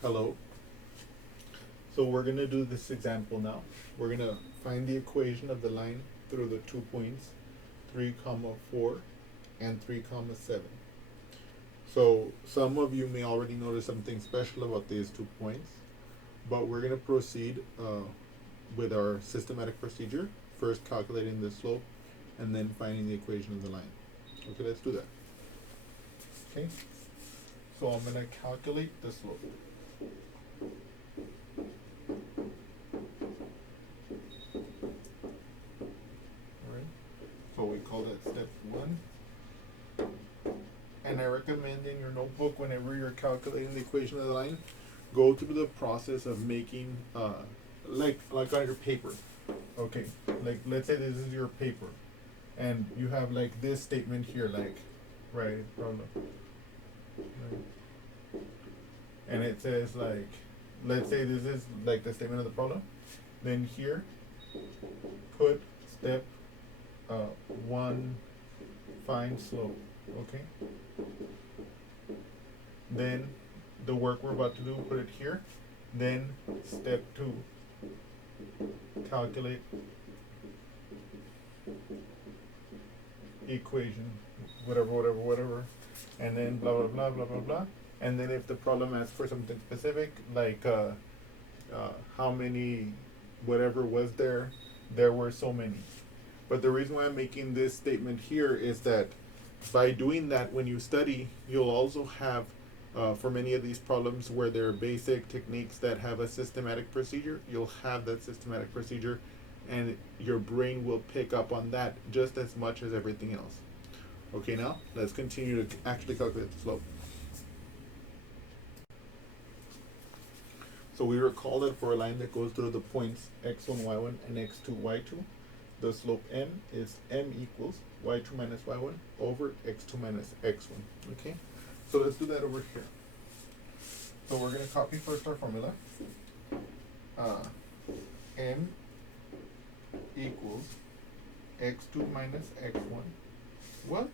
Hello. So we're going to do this example now. We're going to find the equation of the line through the 2 points 3 comma 4 and 3 comma 7. So some of you may already notice something special about these 2 points, but we're going to proceed with our systematic procedure, first calculating the slope and then finding the equation of the line. Okay, let's do that. Okay, so I'm going to calculate the slope. Alright, so we call that step 1. And I recommend in your notebook, whenever you're calculating the equation of the line, go through the process of making, like on your paper. Okay, like let's say this is your paper, and you have like this statement here, like, right, and it says like, let's say this is like the statement of the problem. Then here, put step 1, find slope. Okay. Then the work we're about to do, put it here. Then step 2, calculate equation, whatever, and then blah blah blah blah blah blah. And then if the problem asks for something specific, like how many whatever was there were so many. But the reason why I'm making this statement here is that by doing that, when you study, you'll also have, for many of these problems where there are basic techniques that have a systematic procedure, you'll have that systematic procedure, and your brain will pick up on that just as much as everything else. Okay, now let's continue to actually calculate the slope. So we recall that for a line that goes through the points x1, y1, and x2, y2, the slope m is m equals y2 minus y1 over x2 minus x1. Okay, so let's do that over here. So we're going to copy first our formula. M equals x2 minus x1. What?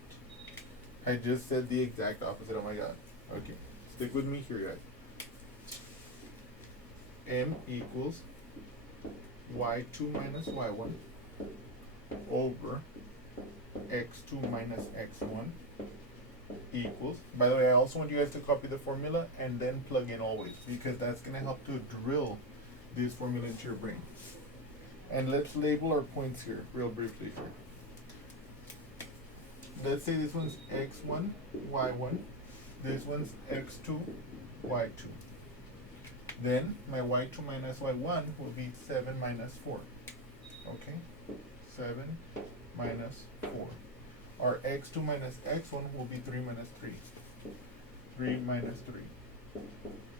I just said the exact opposite. Oh my god. Okay, stick with me here, guys. M equals y2 minus y1 over x2 minus x1 equals, by the way, I also want you guys to copy the formula and then plug in always, because that's going to help to drill this formula into your brain. And let's label our points here real briefly here. Let's say this one's x1, y1, this one's x2, y2. Then my y2 minus y1 will be 7 minus 4. Okay, 7 minus 4. Our x2 minus x1 will be 3 minus 3. 3 minus 3.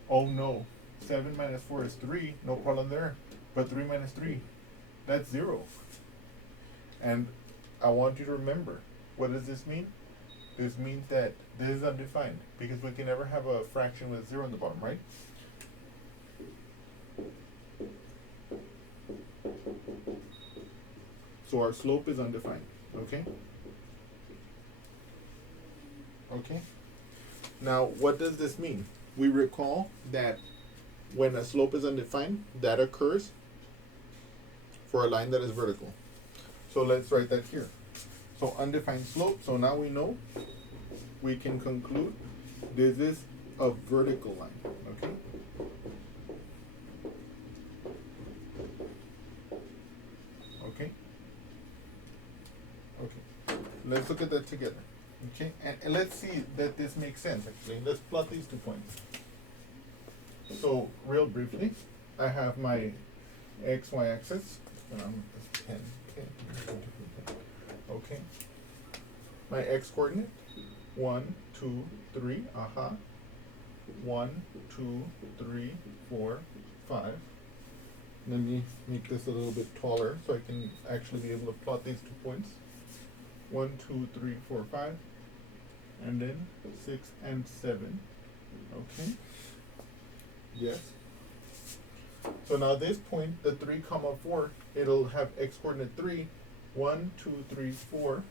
Oh no, 7 minus 4 is 3, no problem there. But 3 minus 3, that's 0. And I want you to remember, what does this mean? This means that this is undefined, because we can never have a fraction with 0 in the bottom, right? So our slope is undefined, okay? Okay? Now, what does this mean? We recall that when a slope is undefined, that occurs for a line that is vertical. So let's write that here. So undefined slope, so now we know, we can conclude this is a vertical line, okay? Okay? Okay. Let's look at that together. Okay, and let's see that this makes sense actually. Let's plot these 2 points. So, real briefly, I have my xy axis. Okay. My x coordinate 1, 2, 3. 1, 2, 3, 4, 5. Let me make this a little bit taller so I can actually be able to plot these 2 points. 1, 2, 3, 4, 5, and then 6 and 7. Okay. Yes. So now this point, the 3 comma 4, it'll have x coordinate 3, 1, 2, 3, 4.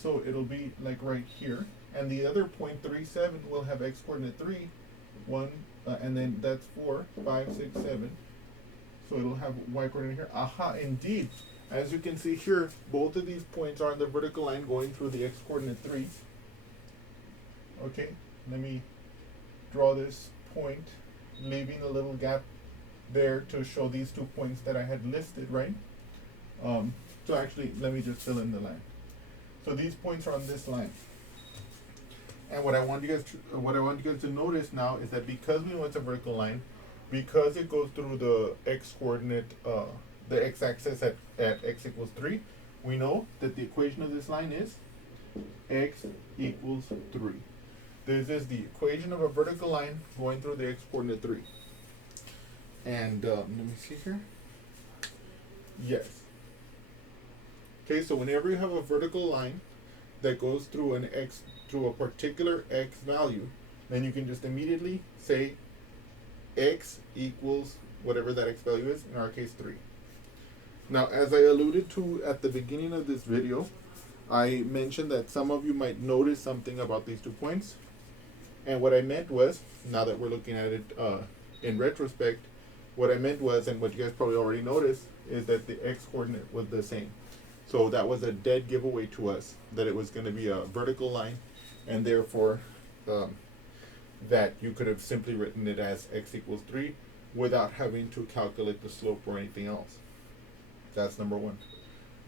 So it'll be like right here. And the other point, 3, 7, will have x coordinate 3, 1, and then that's 4, 5, 6, 7. So it'll have y coordinate here. Aha, indeed. As you can see here, both of these points are on the vertical line going through the x coordinate 3. Okay, let me draw this point, leaving a little gap there to show these 2 points that I had listed, right? So actually, let me just fill in the line. So these points are on this line. And what I want you guys to notice now is that because we know it's a vertical line, because it goes through the x coordinate, the x-axis at x equals 3, we know that the equation of this line is x equals 3. This is the equation of a vertical line going through the x coordinate 3. And let me see here. Yes. Okay, so whenever you have a vertical line that goes through through a particular x value, then you can just immediately say x equals whatever that x value is, in our case 3. Now, as I alluded to at the beginning of this video, I mentioned that some of you might notice something about these 2 points. And what I meant was, now that we're looking at it in retrospect, what I meant was, and what you guys probably already noticed, is that the x coordinate was the same. So that was a dead giveaway to us, that it was going to be a vertical line, and therefore that you could have simply written it as x equals 3 without having to calculate the slope or anything else. That's number one.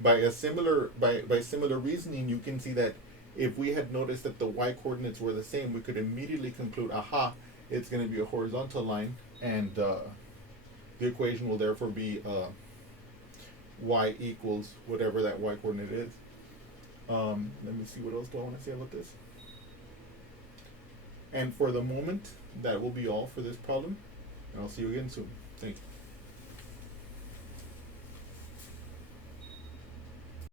By similar reasoning, you can see that if we had noticed that the y coordinates were the same, we could immediately conclude, aha, it's going to be a horizontal line, and the equation will therefore be y equals whatever that y coordinate is. Let me see, what else do I want to say about this? And for the moment, that will be all for this problem, and I'll see you again soon. Thank you.